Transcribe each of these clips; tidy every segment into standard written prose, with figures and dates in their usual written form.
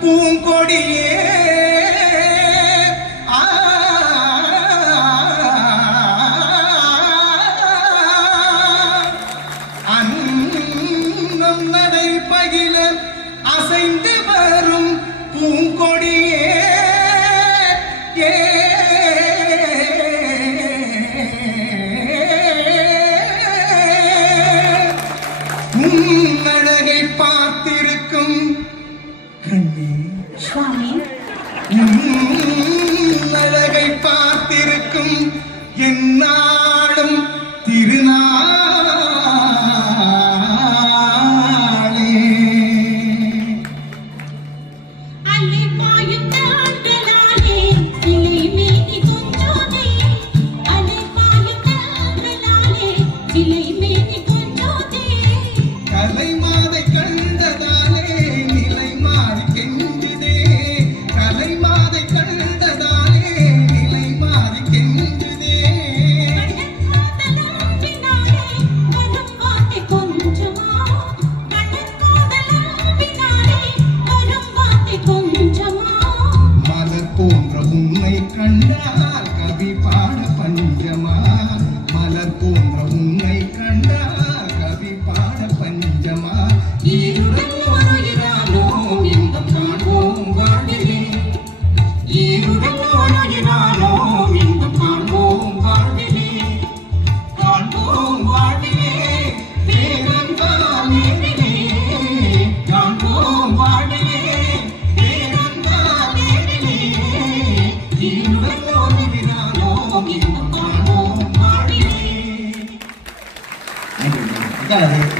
பூங்கொடியே அன்னம் நடை பகில அசைந்து வரும் பூங்கொடியே அழகை பார்த்திருக்கும் கண்ணே சுவாமி, அழகை பார்த்திருக்கும் என்னாடும் திருநாளே அலை பாயும் தாண்டலாலே சிலை மேனி கொஞ்சோதே, அலை பாயும் தாண்டலாலே சிலை மேனி கொஞ்சோதே, கலை மாதை கண்டதாலே நிலை மாறி கெஞ்சுதே, கலை மாதை கண்டதாலே நிலை மாறி கெஞ்சுதே, கண்ணன் காதலாம்பினாலே வரும் வார்த்தை கொஞ்சமா, மலர் போன்ற உன்னை கண்டால் கவி பாட பஞ்சமா, மலர் போன்ற உன்னை கண்டால் கவி பாட பஞ்சமா, ஈருடன் உறகிறானோ இன்பம் காண்போம் வாழ்விலே, ஈருடன் உறகிறானோ இன்பம் காண்போம் வாழ்விலே, காண்போம் வாழ்விலே பேரன்பால் நேரிலே, காண்போம் வாழ்விலே பேரன்பால் நேரிலே, ஈருடன் உறகிறானோ இன்பம் காண்போம் வாழ்விலே.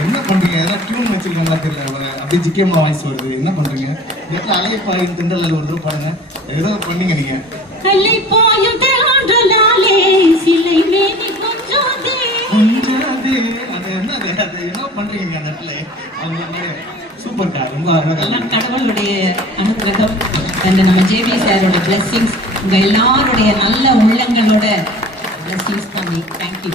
என்ன பண்றீங்க? ஏதாவது டியூன் வச்சிருக்கோங்களா தெரியல, அப்படியே ஜிக்கேமா வாய்ஸ் வருது. என்ன பண்றீங்க? வீட்டுல அலைப்பாயின் திண்டல் ஒரு தடவை பாருங்க. ஏதோ பண்ணீங்க நீங்க. அலை பாயும் தாண்டலாலே சிலை மேனி கொஞ்சோதே, கொஞ்சாது அது என்னது? அது என்ன பண்றீங்க அந்த இடத்துல? சூப்பர்க்கா, ரொம்ப அழகா. எல்லாம் கடவுளுடைய அனுகிரகம் and நம்ம ஜேபி சாரோட blessings, உங்க எல்லாருடைய நல்ல உள்ளங்களோட blessings பண்ணி. Thank you.